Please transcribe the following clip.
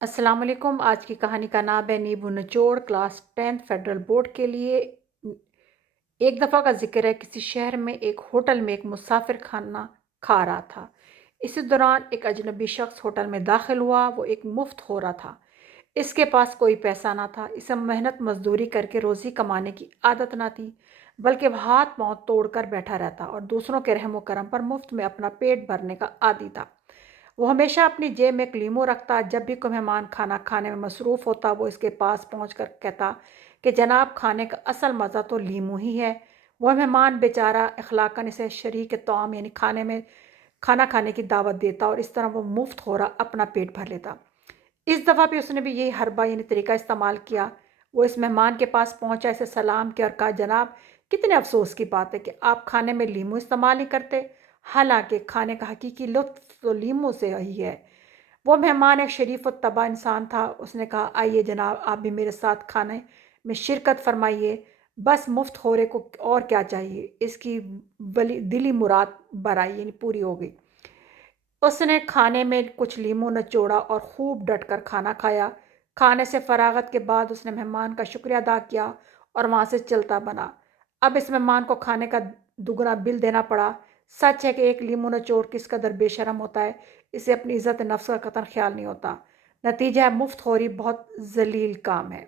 السلام علیکم۔ آج کی کہانی کا نام ہے نیبو نچوڑ کلاس 10 فیڈرل بورڈ کے لیے۔ ایک دفعہ کا ذکر ہے، کسی شہر میں ایک ہوٹل میں ایک مسافر کھانا کھا رہا تھا۔ اسی دوران ایک اجنبی شخص ہوٹل میں داخل ہوا۔ وہ ایک مفت ہو رہا تھا۔ اس کے پاس کوئی پیسہ نہ تھا۔ اسے محنت مزدوری کر کے روزی کمانے کی عادت نہ تھی، بلکہ وہ ہاتھ پاؤں توڑ کر بیٹھا رہتا اور دوسروں کے رحم و کرم پر مفت میں اپنا پیٹ بھرنے کا عادی تھا۔ وہ ہمیشہ اپنی جیب میں ایک لیمو رکھتا۔ جب بھی کوئی مہمان کھانا کھانے میں مصروف ہوتا، وہ اس کے پاس پہنچ کر کہتا کہ جناب، کھانے کا اصل مزہ تو لیمو ہی ہے۔ وہ مہمان بیچارہ اخلاقاً اسے شریک طعام یعنی کھانا کھانے کی دعوت دیتا اور اس طرح وہ مفت ہو رہا اپنا پیٹ بھر لیتا۔ اس دفعہ بھی اس نے بھی یہی حربہ یعنی طریقہ استعمال کیا۔ وہ اس مہمان کے پاس پہنچا، اسے سلام کیا اور کہا، جناب، کتنے افسوس کی بات ہے کہ آپ کھانے میں لیمو استعمال نہیں کرتے، حالانکہ کھانے کا حقیقی لطف تو لیمو سے ہی ہے۔ وہ مہمان ایک شریف و طبع انسان تھا۔ اس نے کہا، آئیے جناب، آپ بھی میرے ساتھ کھانے میں شرکت فرمائیے۔ بس مفت ہورے کو اور کیا چاہیے؟ اس کی دلی مراد برائی یعنی پوری ہو گئی۔ اس نے کھانے میں کچھ لیمو نچوڑا اور خوب ڈٹ کر کھانا کھایا۔ کھانے سے فراغت کے بعد اس نے مہمان کا شکریہ ادا کیا اور وہاں سے چلتا بنا۔ اب اس مہمان کو کھانے کا دگنا بل دینا پڑا۔ سچ ہے کہ ایک لیمو نچوڑ کس قدر بے شرم ہوتا ہے، اسے اپنی عزت نفس کا قطن خیال نہیں ہوتا۔ نتیجہ ہے، مفت خوری بہت ذلیل کام ہے۔